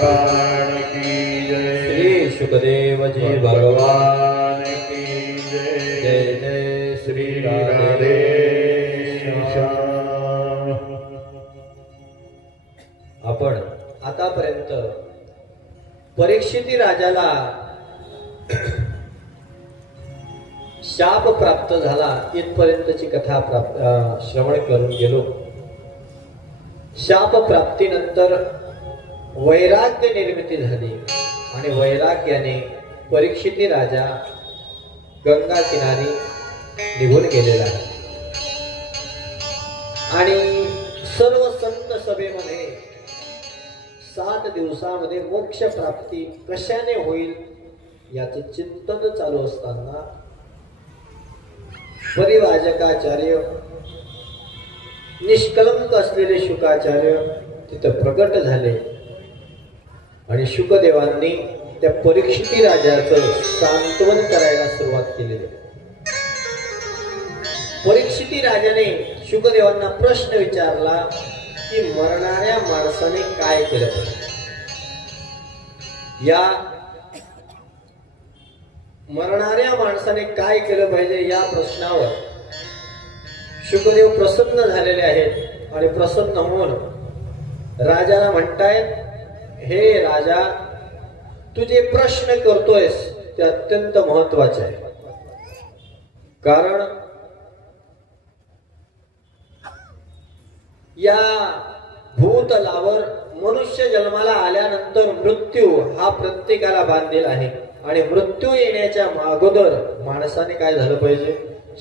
भगवान की जय। श्री सुखदेव जी भगवान की जय। जय जय श्री राधे श्याम। आपण आतापर्यंत परीक्षिती राजाला शाप प्राप्त झाला इथपर्यंतची कथा श्रवण करून गेलो. शाप प्राप्तीनंतर वैराग्य निर्मिती झाली आणि वैराग्याने परीक्षिती राजा गंगा किनारी निघून गेलेला आहे. आणि सर्व संत सभेमध्ये 7 दिवसामध्ये मोक्ष प्राप्ती कशाने होईल याचं चिंतन चालू असताना परिवाजकाचार्य निष्कलंक असलेले शुकाचार्य तिथं प्रकट झाले आणि शुकदेवांनी त्या परीक्षिती राजाचं सांत्वन करायला सुरुवात केली. परीक्षिती राजाने शुकदेवांना प्रश्न विचारला की मरणाऱ्या माणसाने काय केलं पाहिजे. या मरणाऱ्या माणसाने काय केलं पाहिजे या प्रश्नावर शुकदेव प्रसन्न झालेले आहेत आणि प्रसन्न होऊन राजाला म्हणतायत, हे राजा, तू जे प्रश्न करतोयस ते अत्यंत महत्वाचे आहे. कारण या भूतलावर मनुष्य जन्माला आल्यानंतर मृत्यू हा प्रत्येकाला बांधलेला आहे आणि मृत्यू येण्याच्या अगोदर माणसाने काय झालं पाहिजे,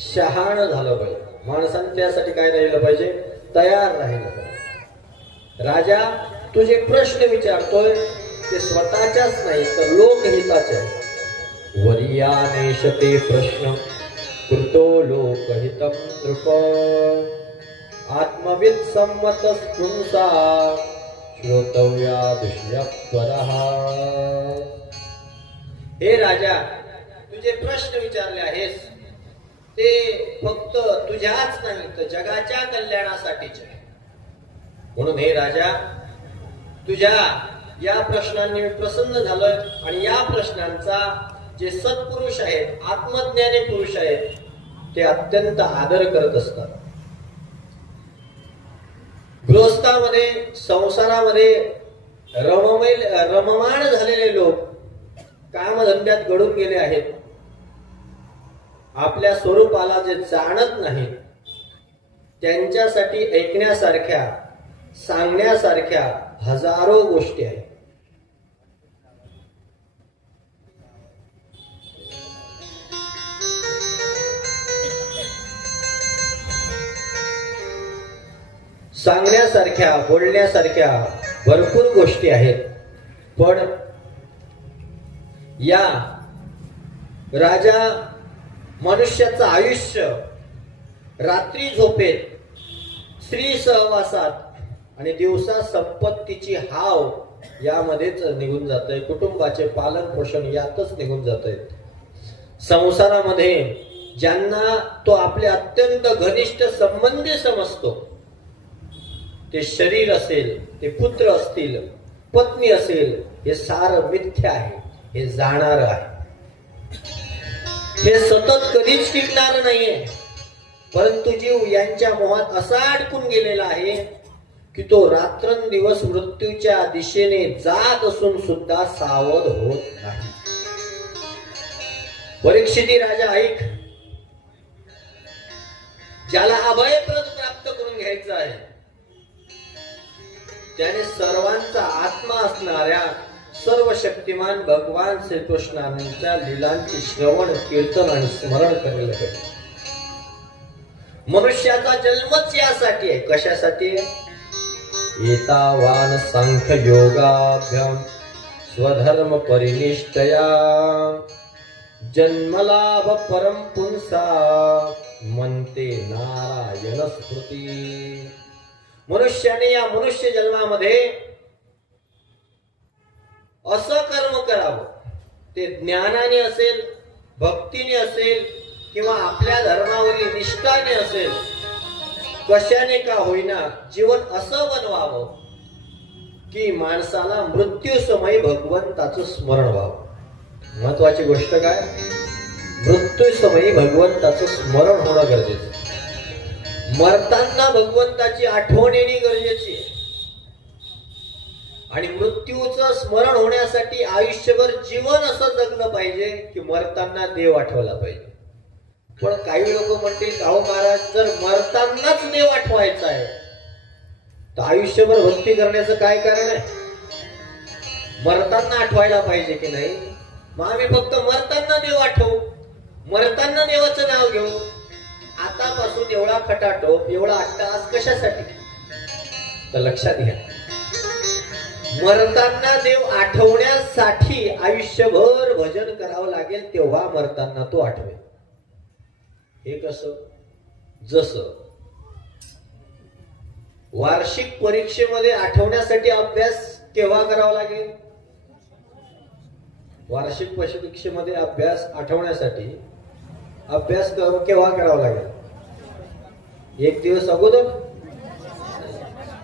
शहाणं झालं पाहिजे. माणसाने त्यासाठी काय राहिलं पाहिजे, तयार राहिलं पाहिजे. राजा, तू जे प्रश्न विचारतोय ते स्वतःच्याच नाही तर लोकहिताचे आहे. वर्यानेशते प्रश्न कृतो लोकहितं नृप आत्मविद सम्मत पुंसा श्रोतव्या विषयत्वरः. हे राजा, तुझे प्रश्न विचारले आहेस ते फक्त तुझ्याच नाही तर जगाच्या कल्याणासाठीचे आहे. म्हणून हे राजा, तुझ्या या प्रश्नांनी मी प्रसन्न झालोय आणि या प्रश्नांचा जे सत्पुरुष आहेत, आत्मज्ञानी पुरुष आहेत, ते अत्यंत आदर करत असतात. गृहस्थामध्ये संसारामध्ये रममाण झालेले लोक कामधंद्यात गळून गेले आहेत. आपल्या स्वरूपाला जे जाणत नाहीत त्यांच्यासाठी ऐकण्यासारख्या सांगण्यासारख्या हजारो गोष्टी आहेत. सांगण्यासारख्या बोलण्यासारख्या भरपूर गोष्टी आहेत. पण या राजा मनुष्याचं आयुष्य रात्री झोपेत, स्त्री सहवासात आणि दिवसा संपत्तीची हाव यामध्येच निघून जातंय. कुटुंबाचे पालन पोषण यातच निघून जातंय. संसारामध्ये ज्यांना तो आपले अत्यंत घनिष्ठ संबंधी समजतो, ते शरीर असेल, ते पुत्र असतील, पत्नी असेल, हे सार मिथ्या आहे, हे जाणार आहे. हे सतत कधीच टिकणार नाहीये. परंतु जीव यांच्या मोहात असा अडकून गेलेला आहे की तो रात्रंदिवस मृत्यूच्या दिशेने जात असून सुद्धा सावध होत नाही. परीक्षिती राजा ऐक, ज्याला अभयप्रद प्राप्त करून घ्यायचं आहे त्याने सर्वांचा आत्मा असणाऱ्या सर्व शक्तिमान भगवान श्रीकृष्णांच्या लीलांचे श्रवण, कीर्तन आणि स्मरण करायला पाहिजे. मनुष्याचा जन्मच यासाठी आहे. कशासाठी? एतावान सांख्य योगाभ्याम स्वधर्म परिनिष्ठया जन्मलाभ परम पुंसा म्हणते नारायण स्मृती. मनुष्याने या मनुष्य जन्मामध्ये असं कर्म करावं, ते ज्ञानाने असेल, भक्तीने असेल किंवा आपल्या धर्मावरील निष्ठाने असेल, कशाने का होईना जीवन असं बनवावं की माणसाला मृत्यू समयी भगवंताचं स्मरण व्हावं. महत्वाची गोष्ट काय? मृत्यू समयी भगवंताचं स्मरण होणं गरजेचं. मरताना भगवंताची आठवण येणे गरजेची आहे. आणि मृत्यूचं स्मरण होण्यासाठी आयुष्यभर जीवन असं जगलं पाहिजे की मरताना देव आठवला पाहिजे. पण काही लोक म्हणतील, अहो महाराज, जर मरतानाच देव आठवायचा आहे तर आयुष्यभर भक्ती करण्याचं काय कारण आहे? मरताना आठवायला पाहिजे की नाही? मग आम्ही फक्त मरताना देव आठवू, मरताना देवाचं नाव घेऊ. आतापासून एवढा खटाटोप, एवढा अट्टहास कशासाठी? तर लक्षात घ्या, मरताना देव आठवण्यासाठी आयुष्यभर भजन करावं लागेल, तेव्हा मरताना तो आठवेल. हे कसं? जसं वार्षिक परीक्षेमध्ये आठवण्यासाठी अभ्यास केव्हा करावा लागेल? वार्षिक परीक्षेमध्ये अभ्यास आठवण्यासाठी अभ्यास केव्हा करावा लागेल? एक दिवस अगोदर?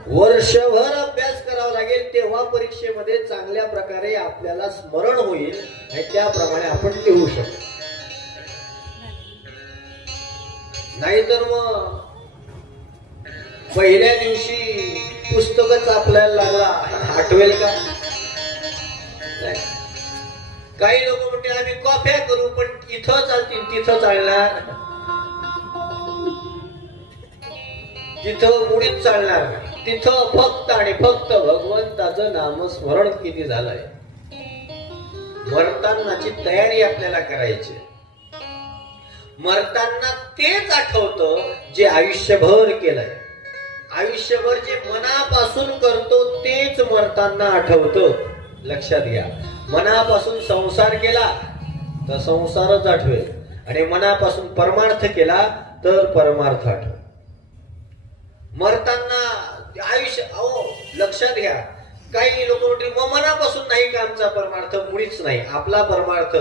वर्षभर अभ्यास करावा लागेल, तेव्हा परीक्षेमध्ये चांगल्या प्रकारे आपल्याला स्मरण होईल आणि त्याप्रमाणे आपण लिहू शकतो. नाहीतर मग पहिल्या दिवशी पुस्तकच आपल्याला लागला, आठवेल का? नाही. काही लोक म्हणते आम्ही कॉफ्या करू, पण इथं चालतील तिथं चालणार, तिथं मुळीच चालणार नाही. तिथं फक्त आणि फक्त भगवंताचं नामस्मरण किती झालंय. मरतानाची तयारी आपल्याला करायची. मरताना तेच आठवतं जे आयुष्यभर केलंय. आयुष्यभर जे मनापासून करतो तेच मरताना आठवतं. लक्षात घ्या, मनापासून संसार केला तर संसारच आठवेल, आणि मनापासून परमार्थ केला तर परमार्थ आठवेल. मरताना आयुष्य, अहो लक्षात घ्या, काही लोक म्हणतील मग मनापासून नाही का आमचा परमार्थ? मुळीच नाही. आपला परमार्थ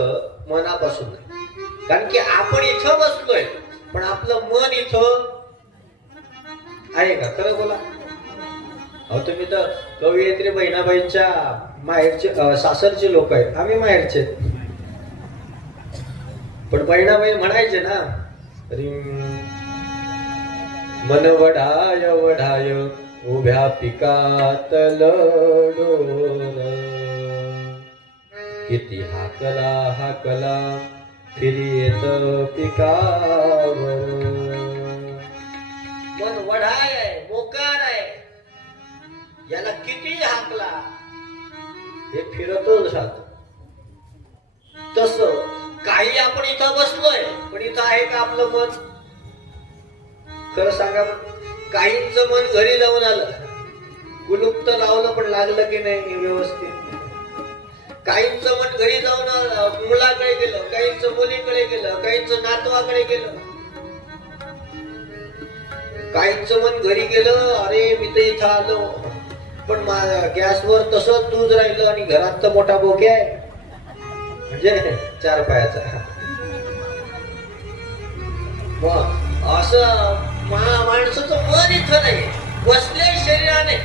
मनापासून नाही, कारण की आपण इथं बसलोय पण आपलं मन इथं आहे का? खरं बोला. अहो तुम्ही तर कवयित्री बहिणाबाईंच्या माहेरचे, सासरचे लोक आहेत, आम्ही माहेरचे. पण बहिणाबाई म्हणायचे ना, मन वढाय वढाय उभ्या पिकातल डोर, किती हाकला हाकला फिरी येत पिकावर. मन वढाय आहे, मोकार आहे, याला किती हाकला हे फिरतच राहत. तस काही आपण इथं बसलोय पण इथं आहे का आपलं मन? खरं सांगा, काहींचं मन घरी जाऊन आलं, कुलूप तर लावलं पण लागलं की नाही व्यवस्थित. काहींचं मन घरी जाऊन आलं, मुलाकडे गेलं, काहींचं मुलीकडे गेलं, काहींचं नातवाकडे गेलं. काहींचं मन घरी गेलं, अरे मी तर इथं आलो पण गॅसवर तसंच दूध राहिलं आणि घरात तर मोठा बोके आहे, म्हणजे 4 पायाचा. असं माणसाचं मन इथं नाही, बसले शरीराने.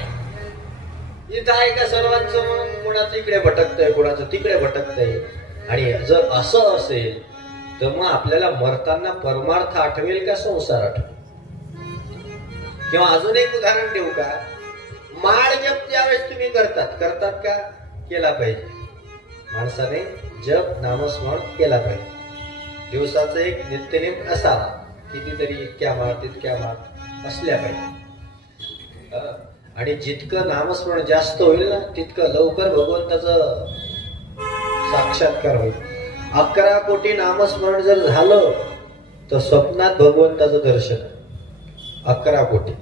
इथं आहे का सर्वांचं मन? कोणाचं इकडे भटकतंय, कोणाचं तिकडे भटकतंय. आणि जर असं असेल तर मग आपल्याला मरताना परमार्थ आठवेल का संसार आठवेल? किंवा अजून एक उदाहरण देऊ का? माळ जप ज्यावेळेस तुम्ही करतात का? केला पाहिजे. माणसाने जप नामस्मरण केला पाहिजे. दिवसाचं एक नित्यनेम असावा, कितीतरी इतक्या माळ तितक्या माळ असल्या पाहिजे. आणि जितकं नामस्मरण जास्त होईल ना तितकं लवकर भगवंताचं साक्षात्कार होईल. 11 कोटी नामस्मरण जर झालं तर स्वप्नात भगवंताचं दर्शन. 11 कोटी.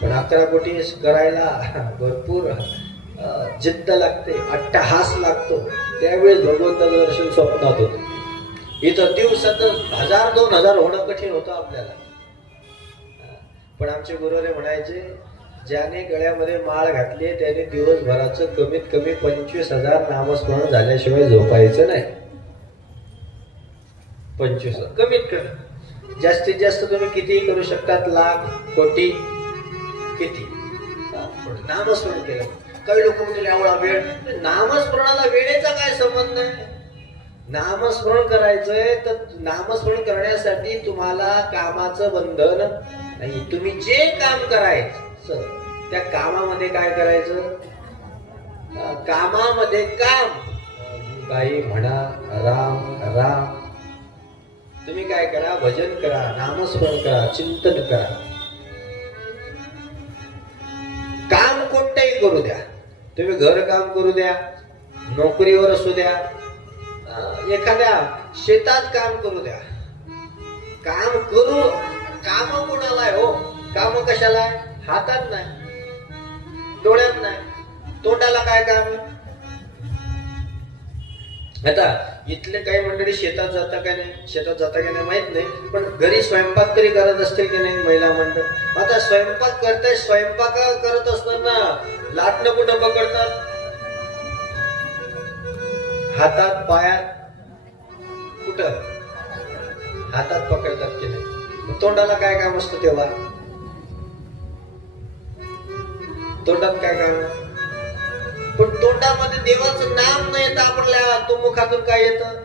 पण 11 कोटी करायला भरपूर जिद्द लागते, अट्टहास लागतो. त्यावेळेस भगवंताचं दर्शन स्वप्नात होतं. इथं दिवसाचं 1000-2000 होणं कठीण होतं आपल्याला. पण आमचे गुरुवारे म्हणायचे, ज्याने गळ्यामध्ये माळ घातली त्याने दिवसभराचं कमीत कमी 25,000 नामस्मरण झाल्याशिवाय झोपायचं नाही. 25,000 कमीत कमी. जास्तीत जास्त तुम्ही कितीही करू शकतात, लाख कोटी किती नामस्मरण केलं. काही लोक म्हणतील एवढा वेळ, नामस्मरणाला वेळेचा काय संबंध आहे? नामस्मरण करायचंय तर नामस्मरण करण्यासाठी तुम्हाला कामाचं बंधन नाही. तुम्ही जे काम करायचं त्या कामामध्ये काय करायचं? कामामध्ये काम काही म्हणा, राम राम. तुम्ही काय करा? भजन करा, नामस्मरण करा, चिंतन करा. काम कोणतंही करू द्या, तुम्ही घर काम करू द्या, नोकरीवर असू द्या, एखाद्या शेतात काम करू द्या. काम करू, काम कोणाला आहे हो? काम कशाला आहे? हातात नाही, डोळ्यात नाही, तोंडाला काय काम? आता इथले काही मंडळी शेतात जाता का नाही, शेतात जाता का नाही माहित नाही, पण घरी स्वयंपाक तरी करत असतील की नाही महिला मंडळ? आता स्वयंपाक करताय, स्वयंपाक करत असताना लाटणं कुठं पकडतात? हातात, पायात, कुठं? हातात पकडतात की नाही? तोंडाला काय काम असतं तेव्हा? तोंडात काय काम? पण तोंडामध्ये देवाचं नाम न येतं आपल्याला, तो मुखातून काय येतं?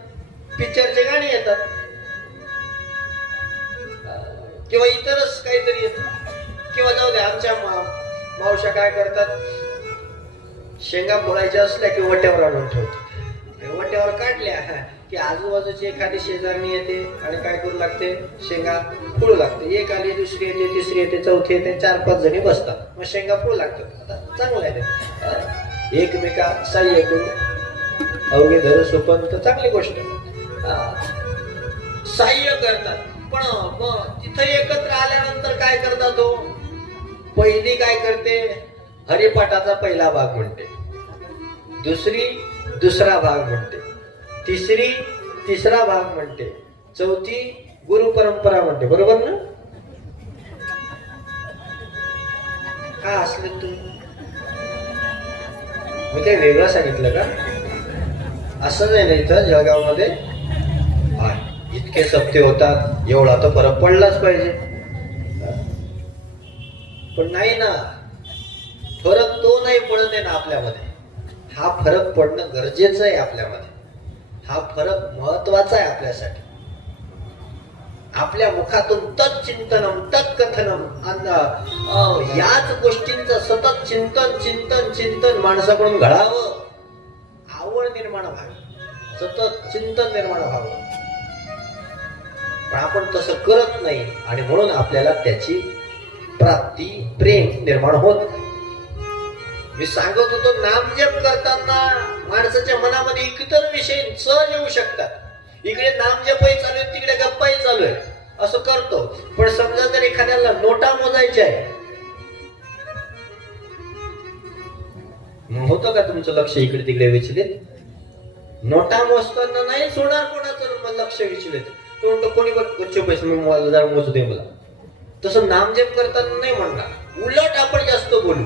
पिक्चरचे गाणी येतात किंवा इतरच काहीतरी येतं. किंवा जाऊ द्या, आमच्या मावश्या काय करतात? शेंगा फोडायच्या असल्या की वट्यावर आणून ठेवतात. वट्यावर काढल्या की आजूबाजूची एखादी शेजारणी येते आणि काय करू लागते? शेंगा फोडू लागते. एक आली, दुसरी येते, तिसरी येते, चौथी येते, 4-5 जणी बसतात, मग शेंगा फोडू लागतात. आता चांगलं आहे ते, एकमेका सहाय्य करून अवघे धर सोपन, तर चांगली गोष्ट. सहाय्य करतात. पण मग तिथं एकत्र आल्यानंतर काय करतात हो? पहिली काय करते? हरिपाठाचा पहिला भाग म्हणते, दुसरी दुसरा भाग म्हणते, तिसरी तिसरा भाग म्हणते, चौथी गुरु परंपरा म्हणते. बरोबर ना? का असले तुम्ही? मी काही वेगळं सांगितलं का? असं नाही ना, इथं जळगाव मध्ये इतके सप्ते होतात, एवढा तर फरक पडलाच पाहिजे. पण नाही ना, फरक तो नाही पडत आहे ना आपल्यामध्ये. हा फरक पडणं गरजेचं आहे आपल्यामध्ये. हा फरक महत्वाचा आहे आपल्यासाठी. आपल्या मुखातून तत्चिंतनम तत्कथनम, याच गोष्टींचं सतत चिंतन चिंतन चिंतन माणसाकडून घडावं, आवड निर्माण व्हावी, सतत चिंतन निर्माण व्हावं. पण आपण तसं करत नाही आणि म्हणून आपल्याला त्याची प्राप्ती, प्रेम निर्माण होत नाही. मी सांगत होतो, नामजप करताना माणसाच्या मनामध्ये इतर विषय सहज येऊ शकतात. इकडे नामजपही चालू आहे, तिकडे गप्पाही चालू आहे, असं करतो. पण समजा जर एखाद्याला नोटा मोजायच्या आहे, होतं का तुमचं लक्ष इकडे तिकडे विचलित? नोटा मोजताना नाही सोडणार कोणाचं लक्ष विचलित. तो म्हणतो कोणी बच्चे पैसे मला जरा मोजू दे मला. तसं नामजप करताना नाही म्हणणार, उलट आपण जास्त बोलू.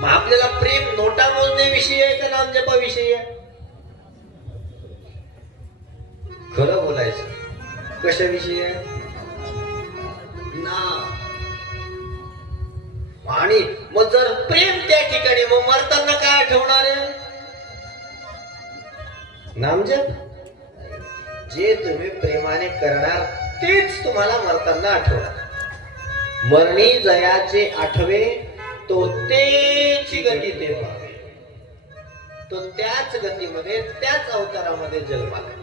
मग आपल्याला प्रेम नोटा मोजण्याविषयी आहे का नामजपाविषयी आहे? खरं बोलायचं. कशाविषयी आहे? नाम. आणि मग जर प्रेम त्या ठिकाणी, मग मरताना काय आठवणार आहे? नामजप. जे तुम्ही प्रेमाने करणार तेच तुम्हाला मरताना आठवणार. मरणी जयाचे आठवे, तो तेची गती ते पावे. तो त्याच गतीमध्ये, त्याच अवतारामध्ये जन्माला.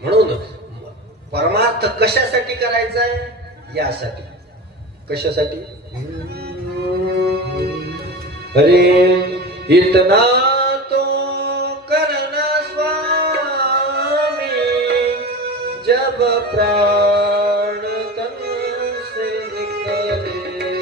म्हणून परमार्थ कशासाठी करायचा आहे? यासाठी. कशासाठी? अरे इतना तो करना स्वामी, जब प्राण तन से निकले.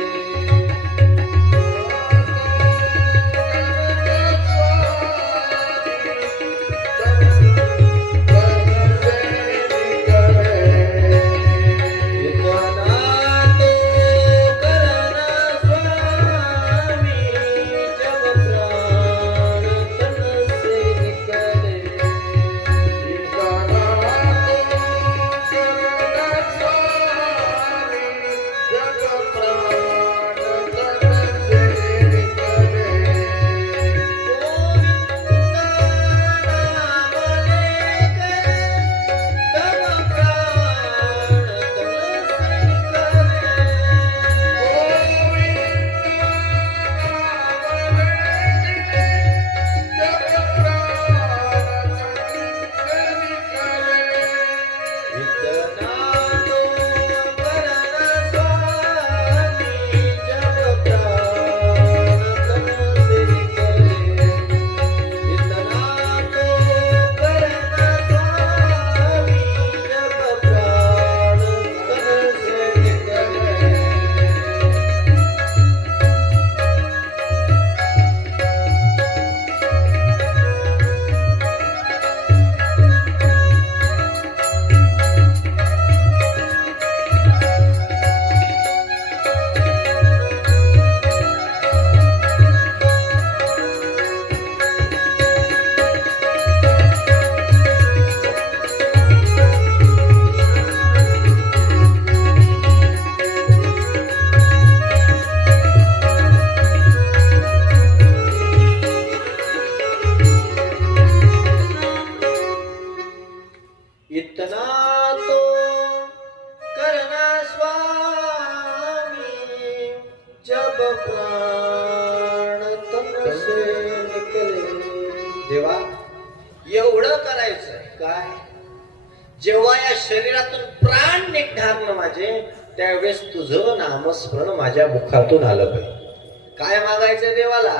जेव्हा या शरीरातून प्राण निघणार ना माझे, त्यावेळेस तुझं नामस्मरण माझ्या मुखातून आलं पाहिजे. काय मागायचं देवाला?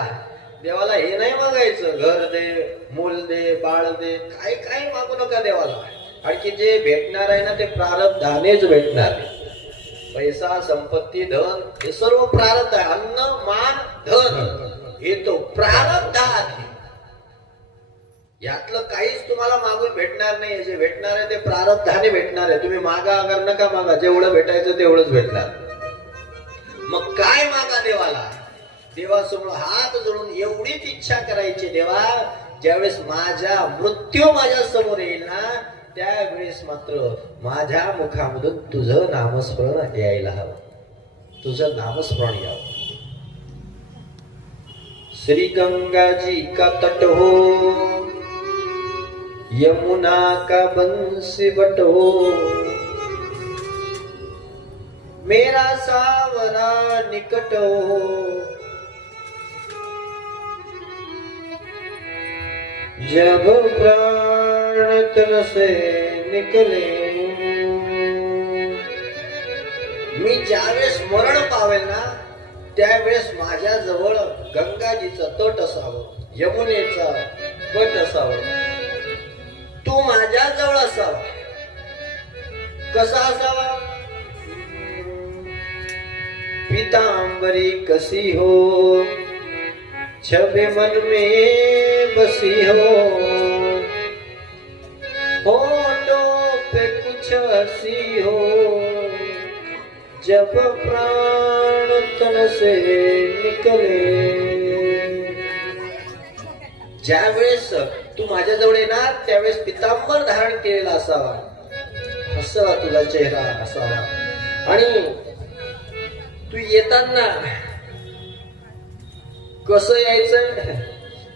देवाला हे नाही मागायचं घर दे, मूल दे, बाळ दे, काय काय मागू नका देवाला. आणखी जे भेटणार आहे ना ते प्रारब्धानेच भेटणार आहे. पैसा, संपत्ती, धन हे सर्व प्रारब्ध आहे. अन्न, मान, धन हे तो प्रारब्ध आहे. यातलं काहीच तुम्हाला मागून भेटणार नाही. जे भेटणार आहे ते प्रारब्धाने भेटणार आहे. तुम्ही मागा अगर नका मागा, जेवढं भेटायचं तेवढंच भेटणार. मग काय मागा देवाला? देवासमोर हात जोडून एवढीच इच्छा करायची, देवा ज्यावेळेस माझ्या मृत्यू माझ्या समोर येईल ना, त्यावेळेस मात्र माझ्या मुखामधून तुझं नामस्मरण यायला हवं, तुझं नामस्मरण यावं. श्री गंगा जी का तट हो, यमुना का बंसी बट हो, मेरा सावरा निकट हो, जब प्राण तन से निकले. मी ज्यावेळेस मरण पावेल ना, त्यावेळेस माझ्या जवळ गंगाजीचा तट असावं, यमुनेचा पट असावं, तू माझ्या जवळ असावा. कसा असावा? पीतांबरी कसी हो, छबे मन में बसी हो, होठों पे कुछ हंसी हो, जब प्राण तन से निकले. ज्यावेळेस तू माझ्याजवळ येणार त्यावेळेस पितांबर धारण केलेला असावा, हसरा तुझा चेहरा असावा. आणि तू येताना कसं यायचं?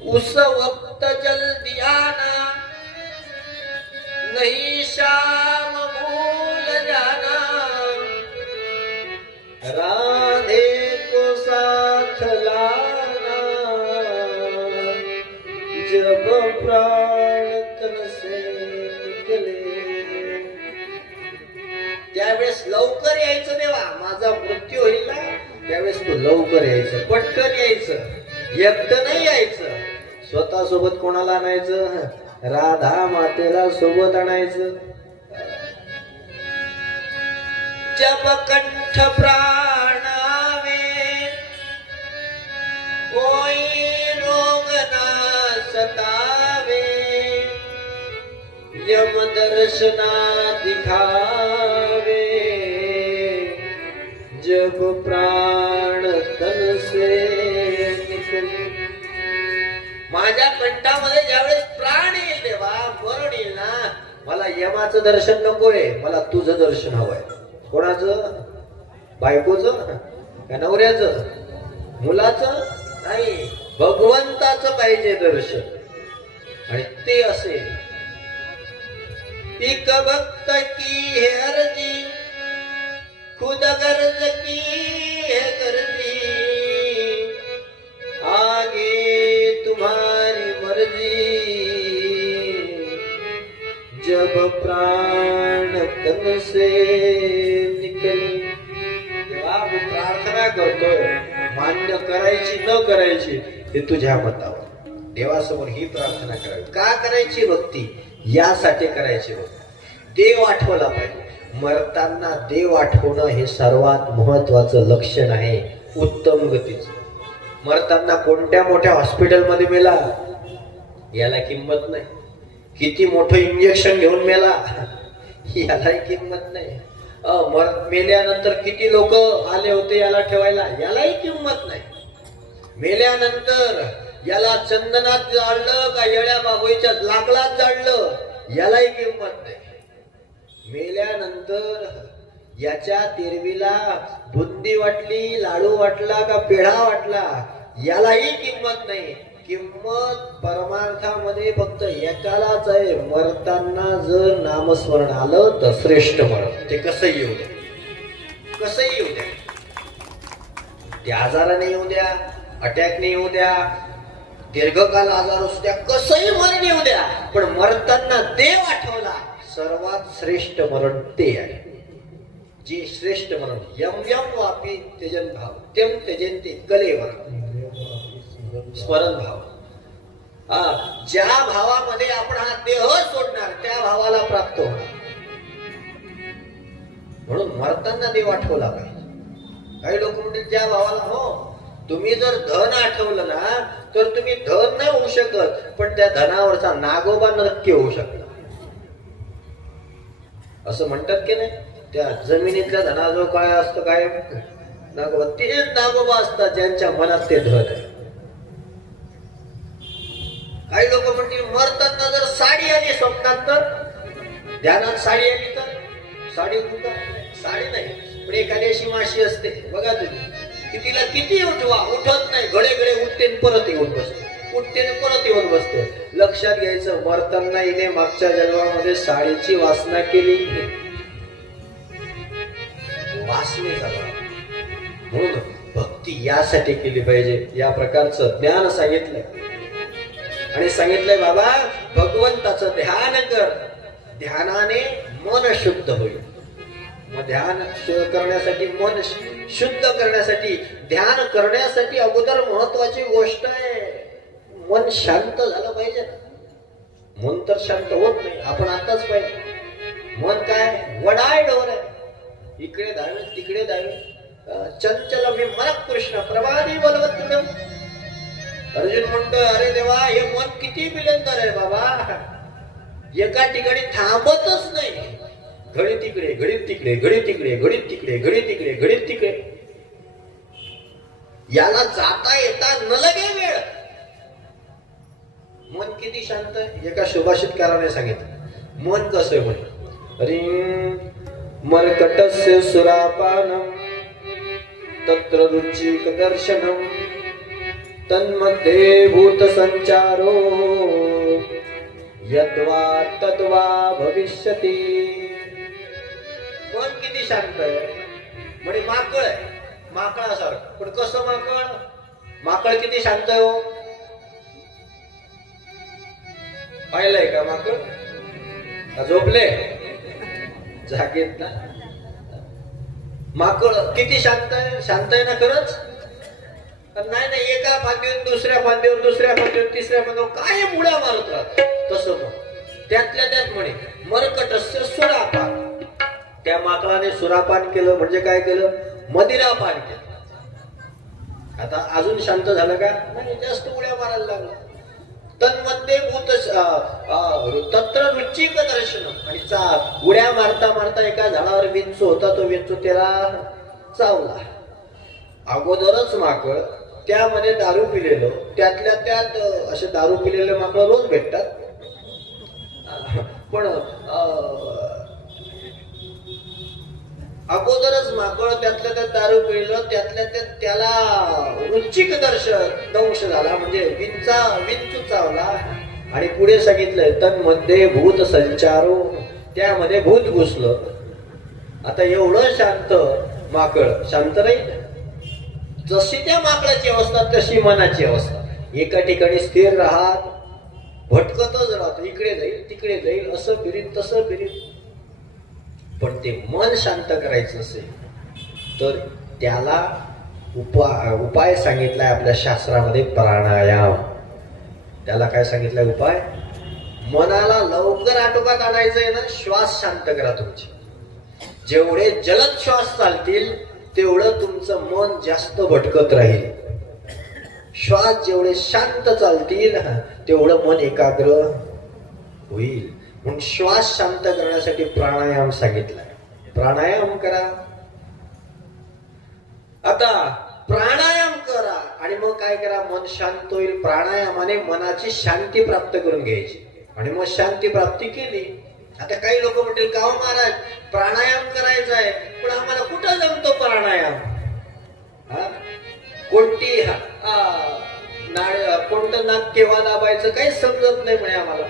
उस वक्त जल्दी आना, नहीं शाम भूल जाना, राधे को साथ लाना, जब प्राण तन से निकले. त्यावेळेस लवकर यायचं देवा. माझा मृत्यू होईल ना, त्यावेळेस तू लवकर यायचं, पटकन यायचं, एकटं नाही यायचं. स्वतः सोबत कोणाला आणायचं? राधा मातेला सोबत आणायचं. जब कंठ प्राणावे, कोई रोग ना सतावे, यम दर्शना दिखावे, जब प्राण तन से निकले. माझ्या कंठामध्ये ज्यावेळेस प्राण येईल देवा, मरण येईल ना, मला यमाचं दर्शन नकोय, मला तुझं दर्शन हवंय. कोणाचं? बायकोचं का नवऱ्याचं? मुलाचं नाही, भगवंताचं पाहिजे दर्शन. आणि ते असेल. एक भक्त की है अर्जी, खुद गर्ज की है गर्जी, आगे तुम्हारी मर्जी, जब प्राण तन से निकले. तेव्हा मी प्रार्थना करतोय, मान्य करायची न करायची हे तुझ्या मतावर. देवासमोर ही प्रार्थना करावी. का करायची भक्ती? यासाठी करायची भक्ती. देव आठवला पाहिजे. मरताना देव आठवणं हे सर्वात महत्वाचं लक्षण आहे उत्तम गतीचं. मरताना कोणत्या मोठ्या हॉस्पिटलमध्ये मेला याला किंमत नाही, किती मोठं इंजेक्शन घेऊन मेला यालाही किंमत नाही, मेल्यानंतर किती लोक आले होते याला ठेवायला यालाही किंमत नाही. मेल्यानंतर याला चंदनात जाळलं का येड्या बाबोईच्या लाकडात जाळलं यालाही किंमत नाही. मेल्यानंतर याच्या तेरवीला बुंदी वाटली, लाडू वाटला का पेढा वाटला यालाही किंमत नाही. किंमत परमार्थामध्ये फक्त एकालाच आहे, मरताना जर नामस्मरण आलं तर श्रेष्ठ मरण. ते कसं येऊ द्या, कसं येऊ द्या, ते आजाराने येऊ द्या, अटॅकने येऊ द्या, दीर्घकाल आजार असू द्या, कसंही मरण येऊ द्या, पण मरताना देव आठवला, सर्वात श्रेष्ठ मरण ते आहे, जे श्रेष्ठ मरण. यम यम वापी त्यजन भाव त्यम त्यजन ते कलेवर स्मरण भाव. ज्या भावामध्ये आपण हा देह सोडणार त्या भावाला प्राप्त होणार. म्हणून मरताना देव आठवला पाहिजे. काही लोक म्हणतील ज्या भावाला, हो तुम्ही जर धन आठवलं ना तर तुम्ही धन नाही होऊ शकत, पण त्या धनावरचा नागोबा नक्की होऊ शकतो. असं म्हणतात की नाही, त्या जमिनीतल्या धनाजवळ काय असतं, काय नागोबा, तेच नागोबा असतात ज्यांच्या मनात ते धन आहे. काही लोक म्हणतील मरताना जर साडी आली स्वप्नात तर, ध्यानात साडी आली तर, साडी कुठं, साडी नाही पण एखादी अशी माशी असते बघा तुम्ही, की तिला किती उठवा उठत नाही, घडे घडे उठते परत येऊन बसते, उठते परत येऊन बसते. लक्षात घ्यायचं, मरताना हिने मागच्या जन्मामध्ये साडीची वासना केली, वासने झाला. म्हणून भक्ती यासाठी केली पाहिजे. या प्रकारचं ज्ञान सांगितलंय आणि सांगितलंय बाबा भगवंताचं ध्यान कर, ध्यानाने मन शुद्ध होईल. मग ध्यान करण्यासाठी, मन शुद्ध करण्यासाठी, ध्यान करण्यासाठी अगोदर महत्वाची गोष्ट आहे मन शांत झालं पाहिजे. मन तर शांत होत नाही, आपण आताच पाहिजे. मन काय वडाय डोर आहे, इकडे धावे तिकडे धावे, चंचल मी मनक कृष्ण प्रवादी बलवत्तम. अर्जुन म्हणतो अरे देवा हे मन किती बिलंदर आहे बाबा, एका ठिकाणी थांबतच नाही. घडी तिकडे घडी तिकडे घडी तिकडे घडी तिकडे घडी तिकडे घडी तिकडे, याला जाता येता न लगे वेळ. मन किती शांत आहे. एका सुभाषितकाराने सांगितलं मन कसं आहे म्हणे, रिंग मर्कटस्य सुरापानम तत्र रुचिक दर्शनम तन्मध्ये भूत संचारो यद्वा तद्वा भविष्यति. मन किती शांत आहे म्हणजे माकळ आहे, माकळासारखं. पण कसं माकळ, माकळ किती शांत आहे हो, पाहिलंय का माकळ, झोपले जागेत ना. माकळ किती शांत आहे, शांत आहे ना खरंच. नाही नाही, एका फांदीवर दुसऱ्या फांदीवर दुसऱ्या फांदीवर तिसऱ्या फांदीवर काय मुळ्या मारत राहत. तसं मग त्यातल्या त्यात म्हणे मरकटस्य सुरापान. त्या माकडाने सुरापान केलं म्हणजे काय केलं, मदिरापान केलं. आता अजून शांत झालं का नाही, जास्त उड्या मारायला लागला. तन्मध्ये भूत तत्र रुचिक दर्शन. आणि उड्या मारता मारता एका झाडावर विंचू होता, तो विंचू त्याला चावला. अगोदरच माकड त्यामध्ये दारू पिलेलं, त्यातल्या त्यात असे दारू पिलेले माकड रोज भेटतात. पण अगोदरच माकड त्यातल्या त्यात दारू पिलेलं, त्यातल्या त्यात त्याला रुचिक दंश झाला म्हणजे विंचू चावला. आणि पुढे सांगितलंय तन्मध्ये भूत संचारो, त्यामध्ये भूत घुसलं. आता एवढं शांत माकड शांत राहील. जशी त्या माकडाची अवस्था तशी मनाची अवस्था. एका ठिकाणी स्थिर राहत, भटकतच राहतो, इकडे जाईल तिकडे जाईल, असं फिरीत तसं फिरीत. पण ते मन शांत करायचं असेल तर त्याला उपाय सांगितलाय आपल्या शास्त्रामध्ये, प्राणायाम. त्याला काय सांगितलंय उपाय, मनाला लवकर आटोक्यात आणायचंय ना, श्वास शांत करा तुमचे. जेवढे जलद श्वास चालतील तेवढं तुमचं मन जास्त भटकत राहील. श्वास जेवढे शांत चालतील तेवढं मन एकाग्र होईल. म्हणून श्वास शांत करण्यासाठी प्राणायाम सांगितलाय. प्राणायाम करा. आता प्राणायाम करा आणि मग काय करा, मन शांत होईल. प्राणायामाने मनाची शांती प्राप्त करून घ्यायची आणि मग शांती प्राप्ती केली. आता काही लोक म्हणतील का महाराज प्राणायाम करायचा आहे पण आम्हाला कुठं जमतो प्राणायाम, कोणती कोणतं नाक केव्हा दाबायचं काही समजत नाही म्हणे आम्हाला.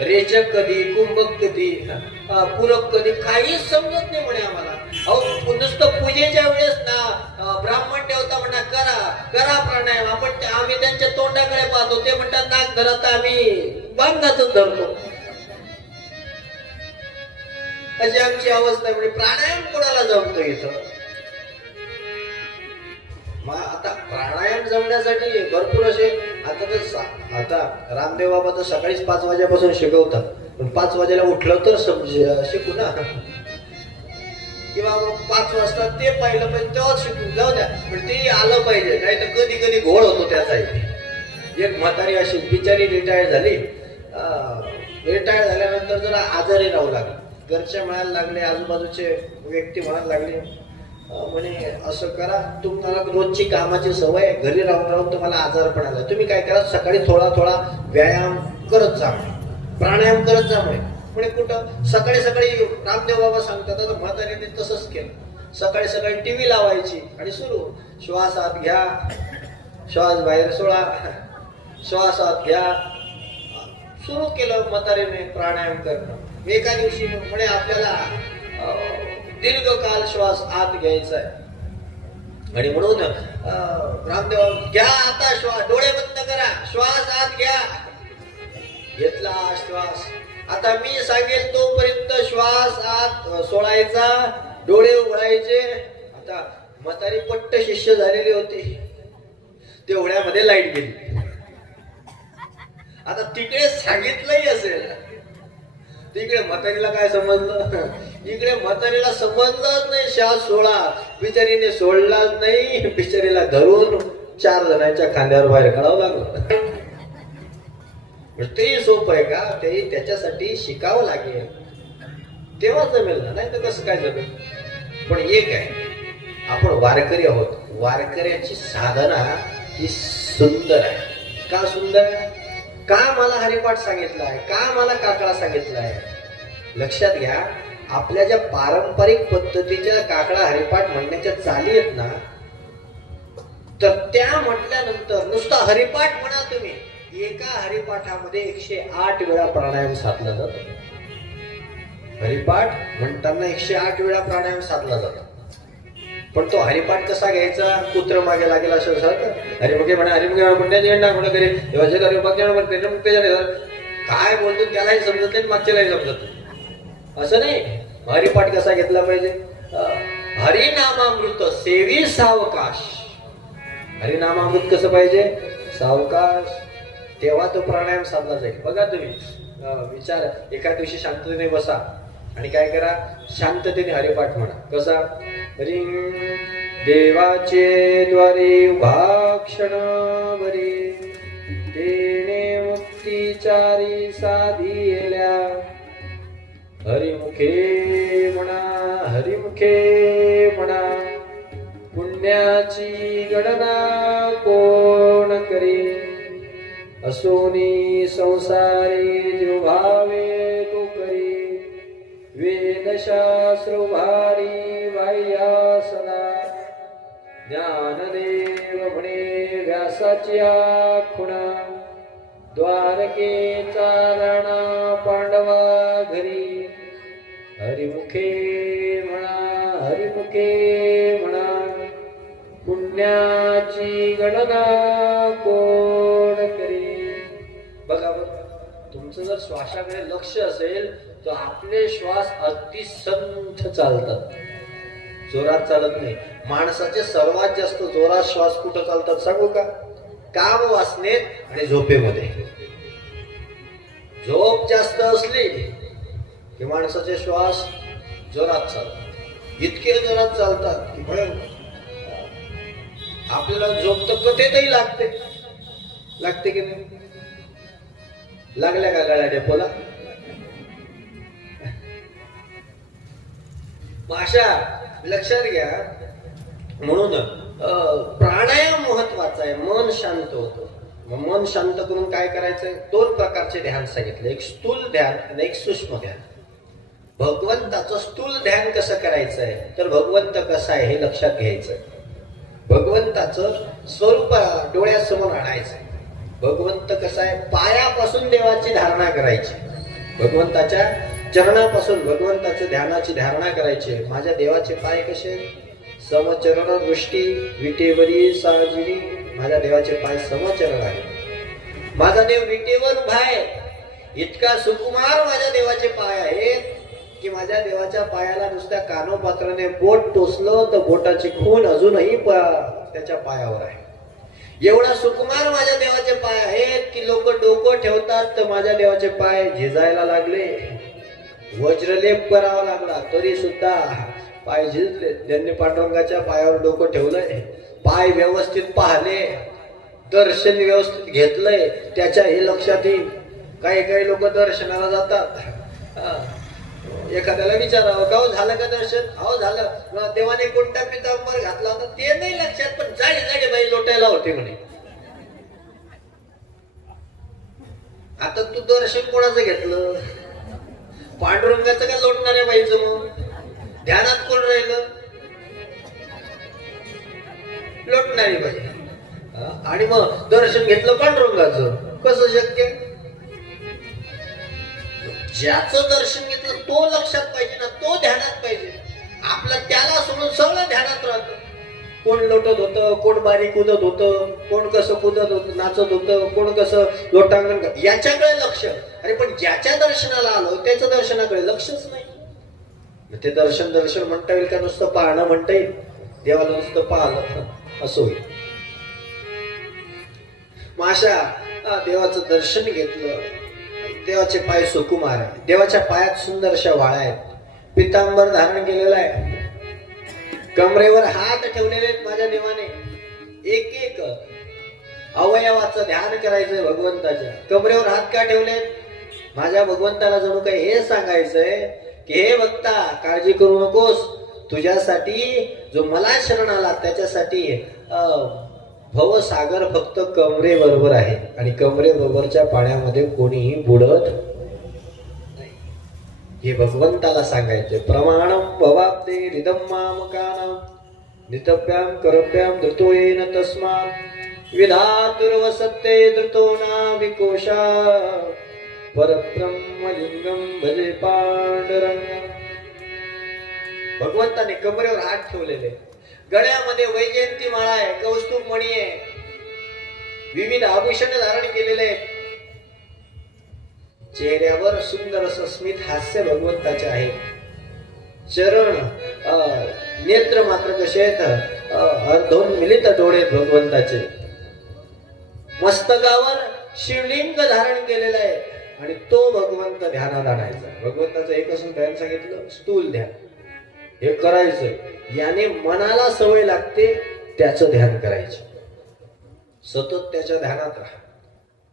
रेचक कधी, कुंभक कधी, पूरक कधी, काहीच समजत नाही म्हणे आम्हाला. अहो नुसतं पूजेच्या वेळेस ना ब्राह्मण देवता म्हणा करा करा प्राणायाम, आपण आम्ही त्यांच्या तोंडाकडे पाहतो, ते म्हणतात नाक धरत, आम्ही बांधाच धरतो. अशी आमची अवस्था आहे. म्हणजे प्राणायाम कोणाला जमतो इथं? आता प्राणायाम जमण्यासाठी भरपूर असे आता रामदेव बाबा तर सकाळीच 5 वाजेपासून शिकवतात. पण 5 वाजेला उठलं तर शिकू ना, किंवा मग 5 वाजता ते पाहिलं पाहिजे तेव्हाच शिकू, जाऊ द्या. पण ते आलं पाहिजे, नाही तर कधी कधी घोळ होतो त्याचा. एक म्हातारी अशी बिचारी रिटायर झाली. रिटायर झाल्यानंतर जरा आजारी राहू लागली. घरचे म्हणायला लागले, आजूबाजूचे व्यक्ती म्हणायला लागले, म्हणे असं करा, तुम्हाला रोजची कामाची सवय, घरी राहून राहून तुम्हाला आजारपण आला, तुम्ही काय करा, सकाळी थोडा थोडा व्यायाम करत जा, प्राणायाम करत जा. म्हणे कुठं? सकाळी सकाळी रामदेव बाबा सांगतात. आता म्हातारीने तसंच केलं. सकाळी सकाळी टीव्ही लावायची आणि सुरू, श्वास आत घ्या, श्वास बाहेर सोडा, श्वास आत घ्या. सुरू केलं म्हातारीने प्राणायाम करणं. एका दिवशी म्हणे आपल्याला दीर्घकाल श्वास आत घ्यायचा आहे आणि म्हणून रामदेव घ्या, आता श्वास, डोळे बंद करा, श्वास आत घ्या. घेतला श्वास. आता मी सांगेल तोपर्यंत श्वास आत सोडायचा, डोळे उघडायचे. आता म्हातारी पट्ट शिष्य झालेली होती. तेवढ्यामध्ये लाईट गेली. आता तिकडे सांगितलंही असेल, तिकडे म्हातारीला काय समजलं? इकडे म्हातारीला समजलंच नाही. श्वास सोडा, बिचारीने सोडलाच नाही. बिचारीला धरून 4 जणांच्या खांद्यावर बाहेर काढावं लागलं. तेही सोपं आहे का? तेही त्याच्यासाठी शिकावं लागेल, तेव्हा जमेल ना, नाही तर कसं काय जमेल? पण एक आहे, आपण वारकरी आहोत. वारकऱ्याची साधना ही सुंदर आहे. का सुंदर आहे? का मला हरिपाठ सांगितला आहे? का मला काकडा सांगितला आहे? लक्षात घ्या, आपल्या ज्या पारंपरिक पद्धतीच्या काकडा हरिपाठ म्हणण्याच्या चाली आहेत ना, तर त्या म्हटल्यानंतर नुसता हरिपाठ म्हणा तुम्ही, एका हरिपाठामध्ये 108 वेळा प्राणायाम साधला जातो. हरिपाठ म्हणताना 108 वेळा प्राणायाम साधला जातो. पण तो हरिपाठ कसा घ्यायचा? कुत्र मागे लागेल असं सारखं हरिमुखे म्हणा, हरिमुखे म्हणण्याचे कोणा करी देवाचे काय बोलतो त्यालाही समजत नाही, मागच्यालाही समजत नाही. असं नाही. हरिपाठ कसा घेतला पाहिजे? हरिनामामृत सेवी सावकाश. हरिनामामृत कसं पाहिजे? सावकाश. तेव्हा तो प्राणायाम साधला जाईल. बघा तुम्ही विचार, एका दिवशी शांततेने बसा आणि काय करा, शांततेने हरिपाठ म्हणा. कसा? रिंग देवाचे द्वारे भाक्षण बरे, तेने मुक्तीचारी साधिल्या. हरिमुखे म्हणा, हरिमुखे म्हणा, पुण्याची गणना कोण करी. असोनी संसारी जीव भावे तो करी, वेदशास्त्र भारी बाह्या सदा. ज्ञानदेव म्हणे व्यासाची खुणा, द्वारकेचा राणा पांडवा घरी. हरिमुखे म्हणा, हरिमुखे म्हणा, पुण्याची गणना कोण करी. बघा तुमचं जर श्वासाकडे लक्ष असेल तर आपले श्वास अगदी संथ चालतात, जोरात चालत नाही. माणसाचे सर्वात जास्त जोरात श्वास कुठं चालतात सांगू का? काम वासनेत आणि झोपेमध्ये. झोप जास्त असली की माणसाचे श्वास जोरात चालतात, इतके जोरात चालतात की भयंकर. आपल्याला झोप तर कथेतही लागते की नाही? लागल्या का गळ्या डेपोला? भाषा लक्षात घ्या. म्हणून प्राणायाम महत्वाचा आहे. मन शांत होतं. मन शांत करून काय करायचंय? 2 प्रकारचे ध्यान सांगितले, एक स्थूल ध्यान आणि एक सूक्ष्म ध्यान. भगवंताचं स्थूल ध्यान कसं करायचंय, तर भगवंत कसा आहे हे लक्षात घ्यायचंय. भगवंताचं स्वरूप डोळ्यासमोर आणायचं. भगवंत कसा आहे? पायापासून देवाची धारणा करायची. भगवंताच्या चरणापासून भगवंताच्या ध्यानाची धारणा करायची. माझ्या देवाचे पाय कसे? समचरण दृष्टी विटेवरी साजिरी. माझ्या देवाचे पाय समचरण आहे. माझा देव विटेवर उभा आहे, इतका सुकुमार माझ्या देवाचे पाय आहेत की माझ्या देवाच्या पायाला नुसत्या कानोपात्राने बोट टोचलं तर बोटाची खून अजूनही त्याच्या पायावर आहे. एवढा सुकुमार माझ्या देवाचे पाय आहेत की लोक डोकं ठेवतात तर माझ्या देवाचे पाय झिजायला लागले, वज्रलेप करावा लागला तरी सुद्धा पाय झिजले. ज्यांनी पांडुरंगाच्या पायावर डोकं ठेवलंय, पाय व्यवस्थित पाहले, दर्शन व्यवस्थित घेतलंय, त्याच्या हे लक्षात येईल. काही लोक दर्शनाला जातात, एखाद्याला विचारावं गाव झालं का दर्शन, अहो झालं, देवाने कोणता पितांबर घातला होता ते नाही लक्षात, पण जाडी जाडी बाई लोटायला होते म्हणे. आता तू दर्शन कोणाचं घेतलं? पांडुरंगाचं का लोटणाऱ्या बाईचं? मग ध्यानात कोण राहिलं? लोटणारी बाई. आणि मग दर्शन घेतलं पांडुरंगाचं, कसं शक्य? ज्याचं दर्शन घेतलं तो लक्षात पाहिजे ना, तो ध्यानात पाहिजे. आपलं त्याला सोडून सगळं ध्यानात राहतं. कोण लोटत होतं, कोण बारीक कुदत होतं, कोण कसं कुदत होतं, नाचत होतं, कोण कसं लोटांगण, याच्याकडे लक्ष. अरे पण ज्याच्या दर्शनाला आलो त्याच्या दर्शनाकडे लक्षच नाही. ते दर्शन म्हणता येईल का? नुसतं पाहणं म्हणता येईल? देवाला नुसतं पाहलं असं होईल. मग अशा देवाचं दर्शन घेतलं. देवाचे पाय सुकुमार आहे, देवाच्या पायात सुंदर अशा वाळ्या आहेत, पितांबर धारण केलेला आहे, कमरेवर हात ठेवलेले आहेत माझ्या देवाने. एक एक अवयवाचं ध्यान करायचंय भगवंताच्या. कमरेवर हात का ठेवलेत? माझ्या भगवंताला जणू काही हे सांगायचंय की हे भक्ता, काळजी करू नकोस, तुझ्यासाठी जो मला शरण आला त्याच्यासाठी भवसागर फक्त कमरे बरोबर आहे आणि कमरे बरोबरच्या पाण्यामध्ये कोणीही बुडत नाही. हे भगवंताला सांगायचे. प्रमाणम भवाब्दे रिदम मामकानाम नितप्याम करप्याम धृतो येन तस्मात् विधातुर्वसत्ते धृतो नाविकोशा परब्रह्मलिंगम भजे पांडुरंगम. भगवंताने कमरेवर हात ठेवलेले, गळ्यामध्ये वैजयंती माळा आहे, कौस्तुभ मणी आहे, विविध आभूषण धारण केलेले आहेत, चेहऱ्यावर सुंदर असं स्मित हास्य भगवंताचे आहे. चरण नेत्र मात्र कसे आहेत? अर्धोन्मिलित डोळे भगवंताचे. मस्तकावर शिवलिंग धारण केलेलं आहे आणि तो भगवंत ध्यानात आणायचा. भगवंताचं एकच ध्यान सांगितलं, स्थूल ध्यान. हे करायचं, याने मनाला सवय लागते त्याचं ध्यान करायचं. सतत त्याच्या ध्यानात राहा.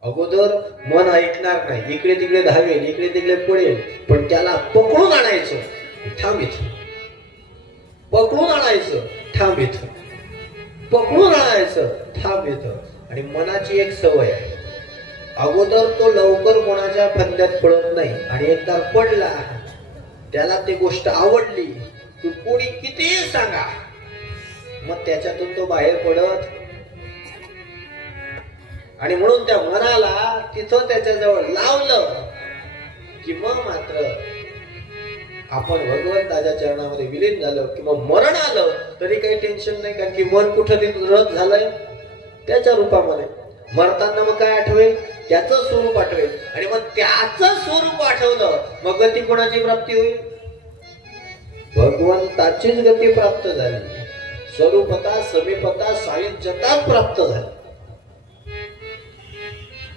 अगोदर मन ऐकणार नाही, इकडे तिकडे धावेल, इकडे तिकडे पडेल, पण त्याला पकडून आणायचं, थांब इथं. पकडून आणायचं, थांब इथं. पकडून आणायचं, थांब इथं. आणि मनाची एक सवय आहे, अगोदर तो लवकर कोणाच्या फंद्यात पडत नाही आणि एकदा पडला, त्याला ती गोष्ट आवडली, तू कोणी कितीही सांगा, मग त्याच्यातून तो बाहेर पडत. आणि म्हणून त्या मनाला तिथं त्याच्याजवळ लावलं की मग मात्र आपण भगवंताच्या चरणामध्ये विलीन झालं किंवा मरण आलं तरी काही टेन्शन नाही, कारण की मन कुठं रत झालंय त्याच्या रूपामध्ये. मरताना मग काय आठवेल? त्याचं स्वरूप आठवेल. आणि मग त्याचं स्वरूप आठवलं मग गती कोणाची प्राप्ती होईल? भगवंताचीच गती प्राप्त झाली. स्वरूपता, समीपता, सायुज्यता प्राप्त झाली.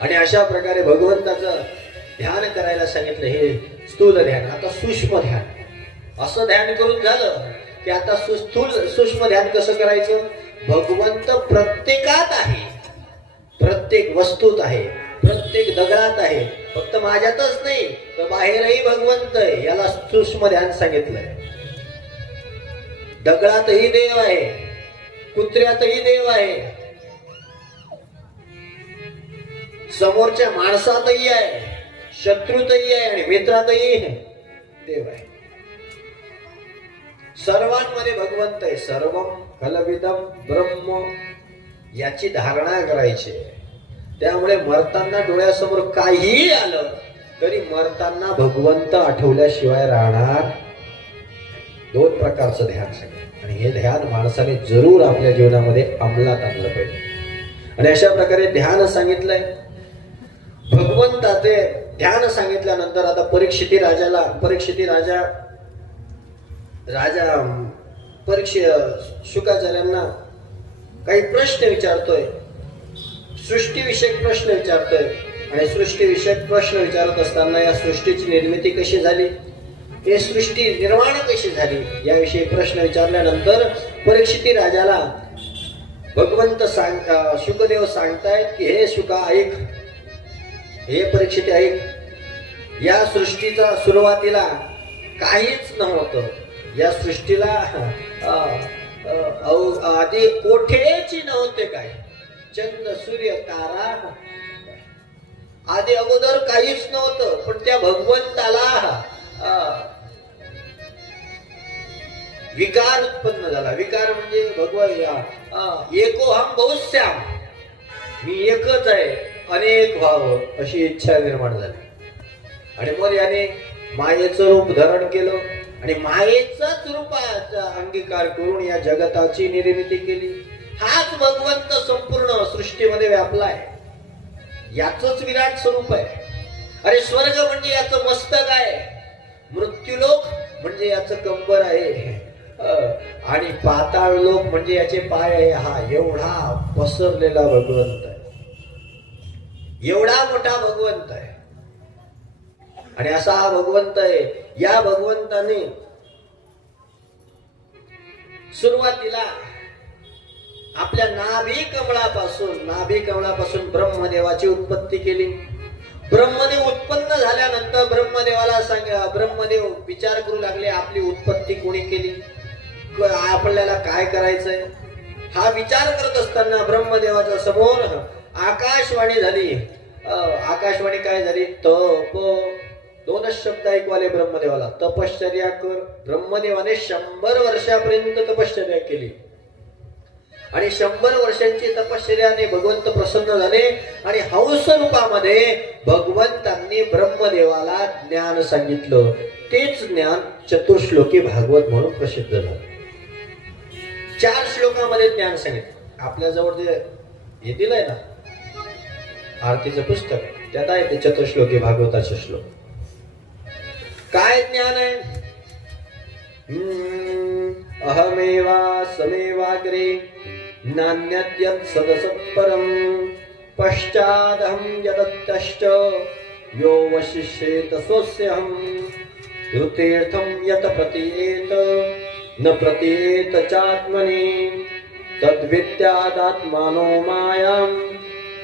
आणि अशा प्रकारे भगवंताचं ध्यान करायला सांगितलं. हे स्थूल ध्यान. आता सूक्ष्म ध्यान. असं ध्यान करून झालं की आता सूक्ष्म ध्यान कसं करायचं? भगवंत प्रत्येकात आहे, प्रत्येक वस्तूत आहे, प्रत्येक दगडात आहे. फक्त माझ्यातच नाही तर बाहेरही भगवंत आहे. याला सूक्ष्म ध्यान सांगितलंय. दगडातही देव आहे, कुत्र्यातही देव आहे, समोरच्या माणसातही आहे, शत्रूतही आहे आणि मित्रातही देव आहे. सर्वांमध्ये भगवंत आहे. सर्वम कलविदम ब्रह्म, याची धारणा करायची. त्यामुळे मरताना डोळ्यासमोर काहीही आलं तरी मरताना भगवंत आठवल्याशिवाय राहणार. दोन प्रकारचं ध्यान सांगितलं आणि हे ध्यान माणसाने जरूर आपल्या जीवनामध्ये अंमलात आणलं पाहिजे. आणि अशा प्रकारे ध्यान सांगितलंय. भगवंताचे ध्यान सांगितल्यानंतर आता परीक्षिती राजा शुकाचार्यांना काही प्रश्न विचारतोय, सृष्टीविषयक प्रश्न विचारतोय. आणि सृष्टीविषयक प्रश्न विचारत असताना या सृष्टीची निर्मिती कशी झाली, हे सृष्टी निर्माण कशी झाली याविषयी प्रश्न विचारल्यानंतर परीक्षिती राजाला भगवंत शुकदेव सांगतायत की हे शुका ऐक, हे परीक्षित ऐक, या सृष्टीचा सुरुवातीला काहीच नव्हतं. या सृष्टीला आधी कोठेची नव्हते, काय चंद्र सूर्य तारा आधी अगोदर काहीच नव्हतं. पण त्या भगवंताला विकार उत्पन्न झाला. विकार म्हणजे एकोहम बहुश्याम, मी एकच आहे, अनेक व्हावं अशी इच्छा निर्माण झाली. आणि मग याने मायेचं रूप धारण केलं आणि मायेचाच रूपाचा अंगीकार करून या जगताची निर्मिती केली. हाच भगवंत संपूर्ण सृष्टीमध्ये व्यापलाय, याचंच विराट स्वरूप आहे. अरे स्वर्ग म्हणजे याचं मस्तक आहे, मृत्यूलोक म्हणजे याचं कंबर आहे, आणि पाताळ लोक म्हणजे याचे पाय आहे. हा एवढा पसरलेला भगवंत आहे, एवढा मोठा भगवंत आहे. आणि असा हा भगवंत आहे. या भगवंताने सुरुवातीला आपल्या नाभी कमळापासून ब्रह्मदेवाची उत्पत्ती केली. ब्रह्मदेव उत्पन्न झाल्यानंतर ब्रह्मदेव विचार करू लागले, आपली उत्पत्ती कोणी केली, आपल्याला काय करायचंय. हा विचार करत असताना ब्रह्मदेवाच्या समोर आकाशवाणी झाली. आकाशवाणी काय झाली, तप. दोनच शब्द ऐकू आले ब्रह्मदेवाला, तपश्चर्या कर. ब्रह्मदेवाने 100 वर्षापर्यंत तपश्चर्या केली आणि 100 वर्षांची तपश्चर्याने भगवंत प्रसन्न झाले. आणि हंस रूपामध्ये भगवंतांनी ब्रह्मदेवाला ज्ञान सांगितलं. तेच ज्ञान चतुर्श्लोकी भागवत म्हणून प्रसिद्ध झालं. 4 श्लोकामध्ये ज्ञान सांगितलं. आपल्याजवळ जे हे दिलंय ना आरतीचं पुस्तक, त्यात आहे ते चतुर्श्लोकी भागवताचे श्लोक. काय ज्ञान आहे, अहमेवा समेवाग्रे नान्यद्यत् सदसत्परं पश्चादहं यदत्यश्च यो वशिष्येत स्वस्यहं ऋतीर्थं यत प्रतीयेत न प्रतीयेत चात्मनि तद्विद्यादात्मानो मायां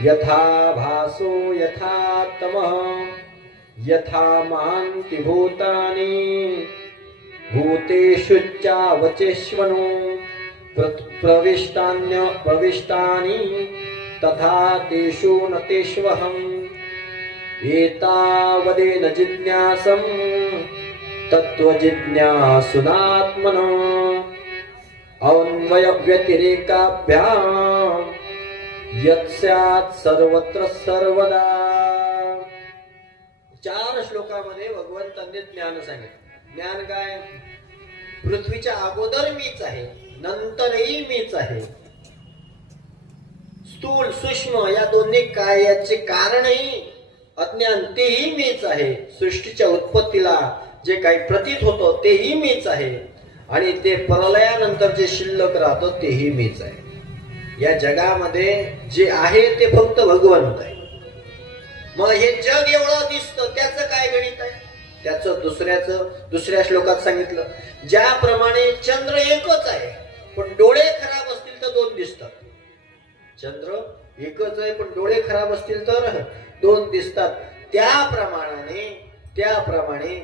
यथा भासो यथा तमः यथा महान्ति भूतानि भूतेषु चावचेष्वनो प्रविष्टानि तथा तेषु न तेष्वहम् एतावदेन जिज्ञासं तत्त्वजिज्ञासुनात्मनो अन्वय व्यतिरेकाभ्याम् यत्स्यात् सर्वत्र सर्वदा. 4 श्लोकामध्ये भगवंतांनी ज्ञान सांगितलं. ज्ञान काय, पृथ्वीच्या अगोदर मीच आहे, नंतरही मीच आहे. स्थूल सूक्ष्म या दोन्ही कार्याचे कारणही अज्ञान, तेही मीच आहे. सृष्टीच्या उत्पत्तीला जे काही प्रतीत होतं तेही मीच आहे, आणि ते प्रलयानंतर जे शिल्लक राहतं तेही मीच आहे. या जगामध्ये जे आहे ते फक्त भगवंत आहे. मग हे जग एवढं दिसतं, त्याचं काय गणित आहे, त्याचं दुसऱ्या श्लोकात सांगितलं. ज्याप्रमाणे चंद्र एकच आहे पण डोळे खराब असतील तर 2 दिसतात. चंद्र एकच आहे पण डोळे खराब असतील तर 2 दिसतात. त्याप्रमाणे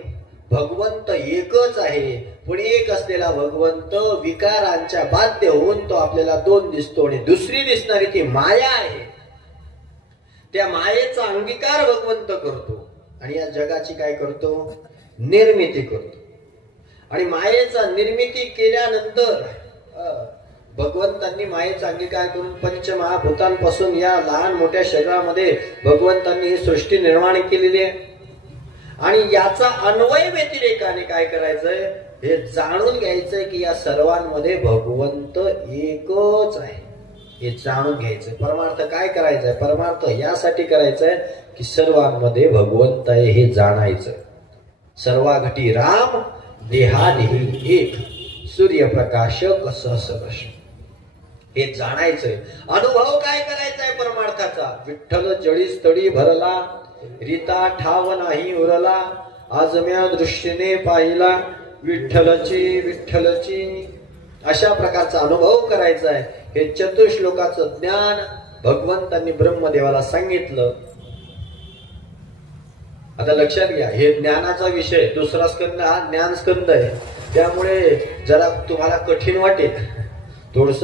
भगवंत एकच आहे, पण एक असलेला भगवंत विकारांच्या बाध्य होऊन तो आपल्याला 2 दिसतो. आणि दुसरी दिसणारी ती माया आहे, त्या मायेचा अंगीकार भगवंत करतो आणि या जगाची काय करतो, निर्मिती करतो. आणि मायेचा निर्मिती केल्यानंतर भगवंतांनी मायेचा अंगीकार करून पंचमहाभूतांपासून या लहान मोठ्या शरीरामध्ये भगवंतांनी ही सृष्टी निर्माण केलेली आहे. आणि याचा अन्वय व्यतिरेकाने काय करायचंय, हे जाणून घ्यायचंय की या सर्वांमध्ये भगवंत एकच आहे. हे जाणून घ्यायचं. परमार्थ काय करायचंय? परमार्थ यासाठी करायचंय की सर्वांमध्ये भगवंत आहे हे जाणायचं. सर्वाघटी राम देहादेही एक, सूर्यप्रकाश कसं हे जाणायचंय. अनुभव काय करायचाय परमार्थाचा? विठ्ठल जळीस तडी भरला, रीता ठाव नाही उरला, आज म्या दृष्टीने पाहिला, विठ्ठलची अशा प्रकारचा अनुभव करायचा आहे. हे चतुश्लोकाचं ज्ञान भगवंतांनी ब्रह्मदेवाला सांगितलं. आता लक्षात घ्या, हे ज्ञानाचा विषय दुसरा स्कंद हा ज्ञान स्कंद आहे. त्यामुळे जरा तुम्हाला कठीण वाटेल, थोडस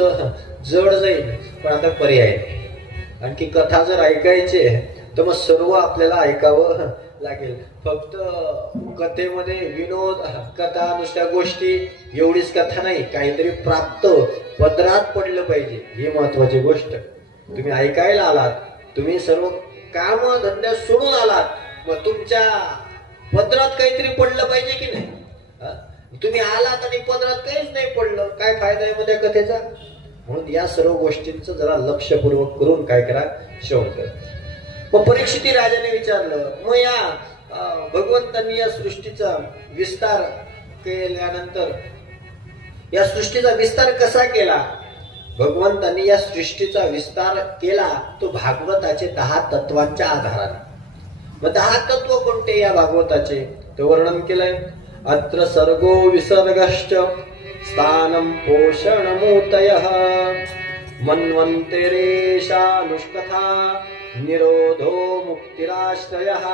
जड जाईल, पण आता पर्याय नाही. आणखी कथा जर ऐकायची तर मग सर्व आपल्याला ऐकावं लागेल. फक्त कथेमध्ये विनोद, कथा, नुसत्या गोष्टी एवढीच कथा नाही, काहीतरी प्राप्त पदरात पडलं पाहिजे, ही महत्वाची गोष्ट. तुम्ही ऐकायला आलात, तुम्ही सर्व काम धंद्या सोडून आलात, मग तुमच्या पदरात काहीतरी पडलं पाहिजे की नाही? तुम्ही आलात आणि पदरात काहीच नाही पडलं, काय फायदा आहे मध्ये कथेचा? म्हणून या सर्व गोष्टींचं जरा लक्षपूर्वक करून काय करा, श्रवण करा. मग परीक्षिती राजाने विचारलं, मग या भगवंतांनी या सृष्टीचा विस्तार केल्यानंतर या सृष्टीचा विस्तार कसा केला? भगवंतांनी या सृष्टीचा विस्तार केला तो भागवताचे 10 तत्वांच्या आधाराने. मग 10 तत्व कोणते या भागवताचे? ते वर्णन केलंय. अत्र सर्गो विसर्गश्च स्थानं पोषणमूतयः मन्वन्तेरेशानुष्कथा निरोधो मुक्तिराश्रयः.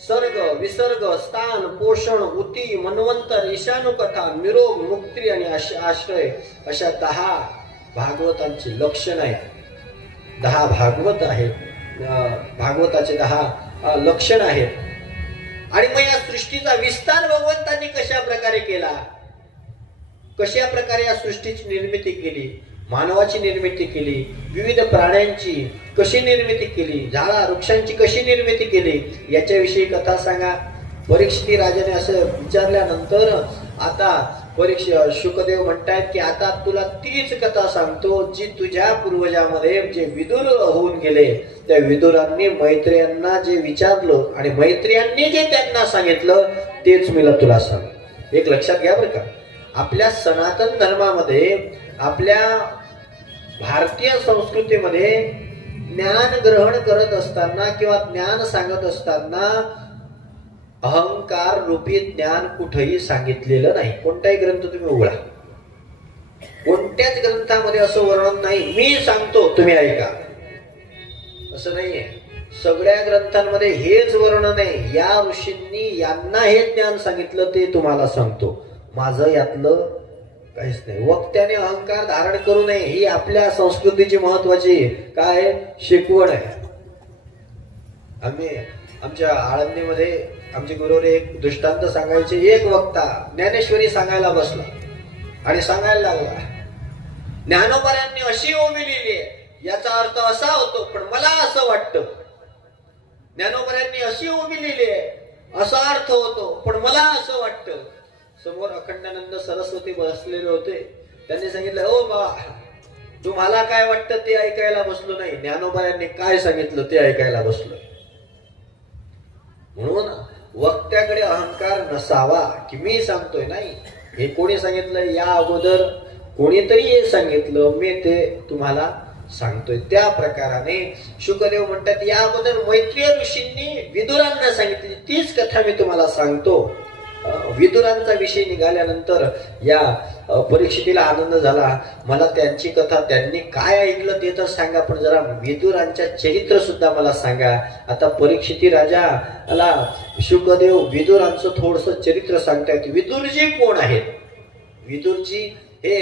सर्ग, विसर्ग, स्थान, पोषण, ऊती, मन्वंतर, ईशानुकथा, निरोग, मुक्ती आणि आश्रय अशा 10 भागवतांची लक्षण आहेत. 10 भागवत आहेत, भागवताचे 10 लक्षण आहेत. आणि मग या सृष्टीचा विस्तार भगवंतांनी कशा प्रकारे केला? कशा प्रकारे या सृष्टीची निर्मिती केली? मानवाची निर्मिती केली, विविध प्राण्यांची कशी निर्मिती केली, झाडा वृक्षांची कशी निर्मिती केली, याच्याविषयी कथा सांगा. परीक्षिती राजाने असं विचारल्यानंतर आता शुकदेव म्हणतायत की आता तुला तीच कथा सांगतो जी तुझ्या पूर्वजामध्ये जे विदुर होऊन गेले, त्या विदुरांनी मैत्रियांना जे विचारलं आणि मैत्रियांनी जे त्यांना सांगितलं तेच मी तुला सांग. एक लक्षात घ्या बरं का, आपल्या सनातन धर्मामध्ये, आपल्या भारतीय संस्कृतीमध्ये ज्ञान ग्रहण करत असताना किंवा ज्ञान सांगत असताना अहंकार रूपी ज्ञान कुठेही सांगितलेलं नाही. कोणताही ग्रंथ तुम्ही उघडा, कोणत्याच ग्रंथामध्ये असं वर्णन नाही मी सांगतो तुम्ही ऐका, असं नाहीये. सगळ्या ग्रंथांमध्ये हेच वर्णन आहे, या ऋषींनी यांना हे ज्ञान सांगितलं ते तुम्हाला सांगतो, माझं यातलं काहीच नाही. वक्त्याने अहंकार धारण करू नये ही आपल्या संस्कृतीची महत्वाची काय शिकवण आहे. आम्ही आमच्या आळंदीमध्ये आमचे गुरुने एक दृष्टांत सांगायचे. एक वक्ता ज्ञानेश्वरी सांगायला बसला आणि सांगायला लागला, ज्ञानोबांनी अशी ओवी लिहिली आहे, याचा अर्थ असा होतो, पण मला असं वाटतं. ज्ञानोबांनी अशी ओवी लिहिली आहे, असा अर्थ होतो, पण मला असं वाटतं. समोर अखंडानंद सरस्वती बसलेले होते. त्यांनी सांगितलं, ओ बाबा, तुम्हाला काय वाटतं ते ऐकायला बसलो नाही, ज्ञानोबांनी काय सांगितलं ते ऐकायला बसलोय. म्हणून वक्त्याकडे अहंकार नसावा की मी सांगतोय, नाही, हे कोणी सांगितलं, या अगोदर कोणीतरी हे सांगितलं, मी ते तुम्हाला सांगतोय. त्या प्रकाराने शुकदेव म्हणतात, या अगोदर मैत्रीय ऋषींनी विदुरांना सांगितली तीच कथा मी तुम्हाला सांगतो. विदुरांचा विषय निघाल्यानंतर या परीक्षितीला आनंद झाला. मला त्यांची कथा, त्यांनी काय ऐकलं ते तर सांगा, पण जरा विदुरांच्या चरित्र सुद्धा मला सांगा. आता परीक्षिती राजाला शुकदेव विदुरांचं थोडस चरित्र सांगतायत. विदुरजी कोण आहेत? विदुरजी हे